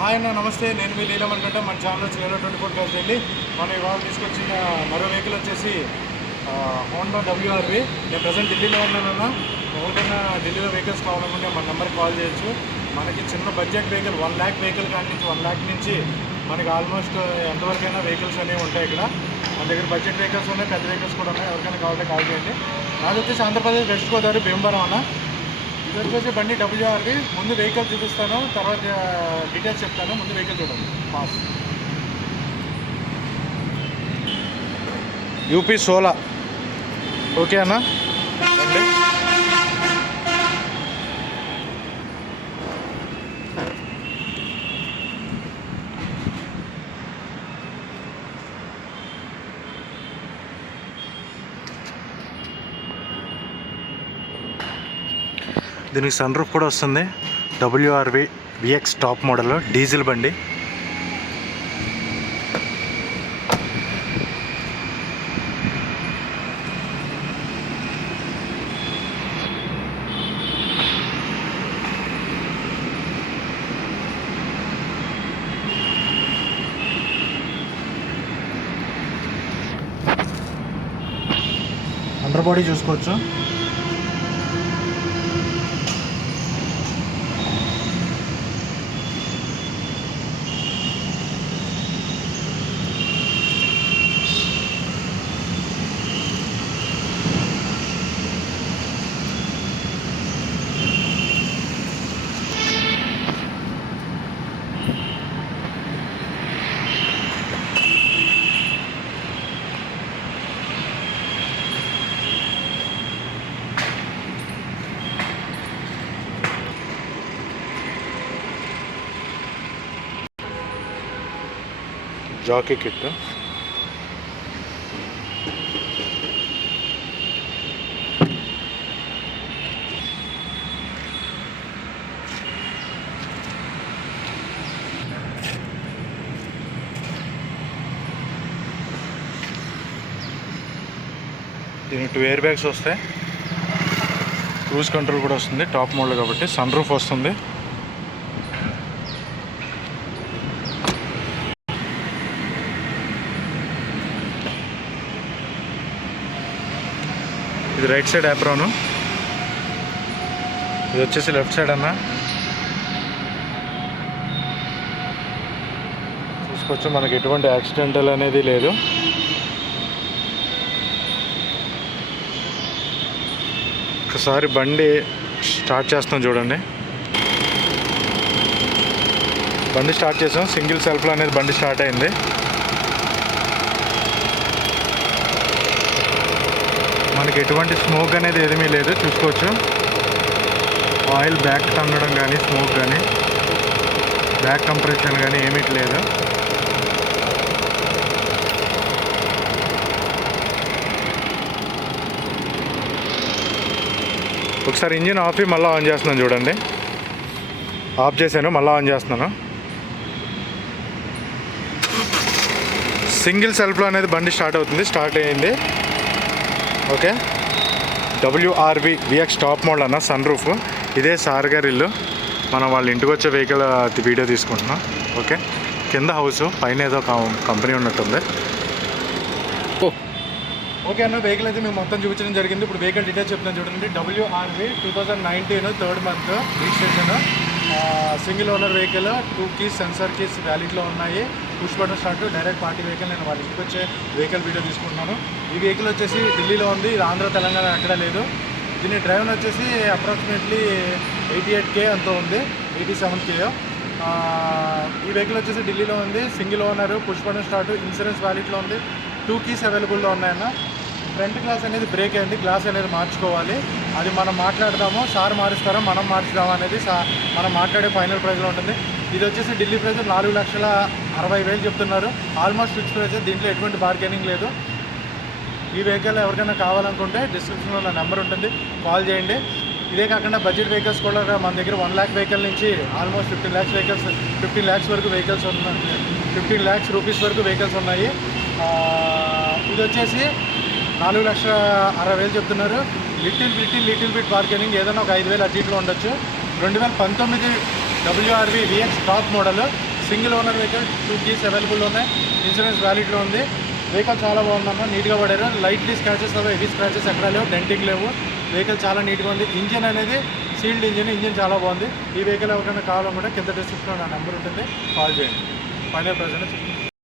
Hi అన్న, నమస్తే. నేను మీ లీలం అనుకుంటా. మన ఛానల్ చిలలో 24 గర్ల్స్ వెళ్ళి మనం ఇవాళ తీసుకొచ్చిన మరో వెహికల్ వచ్చేసి హోండా WRV. నేను ప్రజెంట్ ఢిల్లీలో ఉన్నానన్న. ఎవరికైనా ఢిల్లీలో వెహికల్స్ కావాలనుకుంటే మన నెంబర్కి కాల్ చేయొచ్చు. మనకి చిన్న బడ్జెట్ వెహికల్ 1 lakh వెహికల్ కానీ నుంచి 1 lakh నుంచి మనకి ఆల్మోస్ట్ ఎంతవరకైనా వెహికల్స్ అనేవి ఉంటాయి ఇక్కడ. మన దగ్గర బడ్జెట్ వెహికల్స్ ఉన్నాయి, పెద్ద వెహికల్స్ కూడా ఉన్నాయి. ఎవరికైనా కావాలంటే కాల్ చేయండి. నాది వచ్చేసి ఆంధ్రప్రదేశ్ వెస్ట్ గోదావరి భీమవరం అన్న. ఇది వచ్చేసి బండి WRV. ముందు వెహికల్ చూపిస్తాను, తర్వాత డీటెయిల్స్ చెప్తాను. ముందు వెహికల్ చూడండి. Pass UP 16. ఓకే అన్న, రండి. దీనికి సన్ రూఫ్ కూడా వస్తుంది. WRV VX top model diesel బండి. అండర్ బాడీ చూసుకోవచ్చు. Jack kit. దీనికి 2 ఎయిర్ బ్యాగ్స్ వస్తాయి. క్రూజ్ కంట్రోల్ కూడా వస్తుంది. టాప్ మోడల్ కాబట్టి సన్ రూఫ్ వస్తుంది. ఇది రైట్ సైడ్ యాప్రాను, ఇది వచ్చేసి లెఫ్ట్ సైడ్ అన్న. చూసుకోవచ్చు, మనకి ఎటువంటి యాక్సిడెంటల్ అనేది లేదు. ఒకసారి బండి స్టార్ట్ చేస్తాం చూడండి. బండి స్టార్ట్ చేసాం. సింగిల్ సెల్ఫ్లో అనేది బండి స్టార్ట్ అయింది. మనకి ఎటువంటి స్మోక్ అనేది ఏమీ లేదు. చూసుకోవచ్చు, ఆయిల్ బ్యాక్ తగ్గడం కానీ, స్మోక్ కానీ, బ్యాక్ కంప్రెషన్ కానీ ఏమీ లేదు. ఒకసారి ఇంజిన్ ఆఫ్ మళ్ళీ ఆన్ చేస్తున్నాను చూడండి. ఆఫ్ చేశాను, మళ్ళీ ఆన్ చేస్తున్నాను. సింగిల్ సెల్ఫ్లో అనేది బండి స్టార్ట్ అవుతుంది. స్టార్ట్ అయ్యింది. Okay, WRV VX top model అన్న. Sun roof. ఇదే సార్ గారి ఇల్లు. మనం వాళ్ళ ఇంటికి వచ్చే వెహికల్ వీడియో తీసుకుంటున్నాం. ఓకే, కింద హౌస్, పైన ఏదో కంపెనీ ఉన్నట్టుంది. ఓకే అన్న, వెహికల్ అయితే మేము మొత్తం చూపించడం జరిగింది. ఇప్పుడు వెహికల్ డీటెయిల్స్ చెప్తాను చూడండి. WRV 2019 3rd month registration. Single owner vehicle. 2 keys sensor keys వ్యాలిడ్లో ఉన్నాయి. Push button start. Direct party vehicle. నేను వాళ్ళ ఇంటికి వచ్చే వెహికల్ వీడియో తీసుకుంటున్నాను. ఈ వెహికల్ వచ్చేసి ఢిల్లీలో ఉంది. ఇది ఆంధ్ర తెలంగాణ ఎక్కడ లేదు. దీని డ్రైవర్ వచ్చేసి అప్రాక్సిమేట్లీ 88K అంతా ఉంది. 87K. ఈ వెహికల్ వచ్చేసి ఢిల్లీలో ఉంది. Single owner. Push button start. Insurance వ్యాలిడ్లో ఉంది. 2 keys అవైలబుల్లో ఉన్నాయన్న. ఫ్రంట్ గ్లాస్ అనేది బ్రేక్ అయింది. గ్లాస్ అనేది మార్చుకోవాలి. అది మనం మాట్లాడదాము. సార్ మారుస్తారా మనం మార్చుదామా అనేది మనం మాట్లాడే ఫైనల్ ప్రైస్లో ఉంటుంది. ఇది వచ్చేసి ఢిల్లీ ప్రైస్ 4,60,000 చెప్తున్నారు. Almost fix price. దీంట్లో ఎటువంటి బార్గెనింగ్ లేదు. ఈ వెహికల్ ఎవరికైనా కావాలనుకుంటే డిస్క్రిప్షన్లో నా నెంబర్ ఉంటుంది, కాల్ చేయండి. ఇదే కాకుండా బడ్జెట్ వెహికల్స్ కూడా మన దగ్గర 1 lakh వెహికల్ నుంచి ఆల్మోస్ట్ 15 lakhs వెహికల్స్, 15 lakhs వరకు వెహికల్స్ ఉన్నాయి. 15 lakhs రూపీస్ వరకు వెహికల్స్ ఉన్నాయి. ఇది వచ్చేసి 4,60,000 చెప్తున్నారు. లిటిల్ బిట్ బార్గెనింగ్ ఏదైనా ఒక 5,000 అటు ఇట్లో ఉండొచ్చు. 2019 WRV VX top model single owner vehicle 2 keys available ఉన్నాయి. ఇన్సూరెన్స్ వ్యాలిడ్లో ఉంది. వెహికల్ చాలా బాగుందన్న, నీట్గా పడారు. లైట్లీ స్క్రాచెస్ అవి, హెవీ స్క్రాచెస్ ఎక్కడ లేవు, డెంటింగ్ లేవు. వెహికల్ చాలా నీట్గా ఉంది. ఇంజిన్ అనేది సీల్డ్ ఇంజిన్ చాలా బాగుంది. ఈ వెహికల్ ఎవరికైనా కావాలనుకుంటే కింద డిస్క్రిప్షన్లో నా నెంబర్ ఉంటుంది, కాల్ చేయండి. ఫైనల్ ప్రైస్ అనేది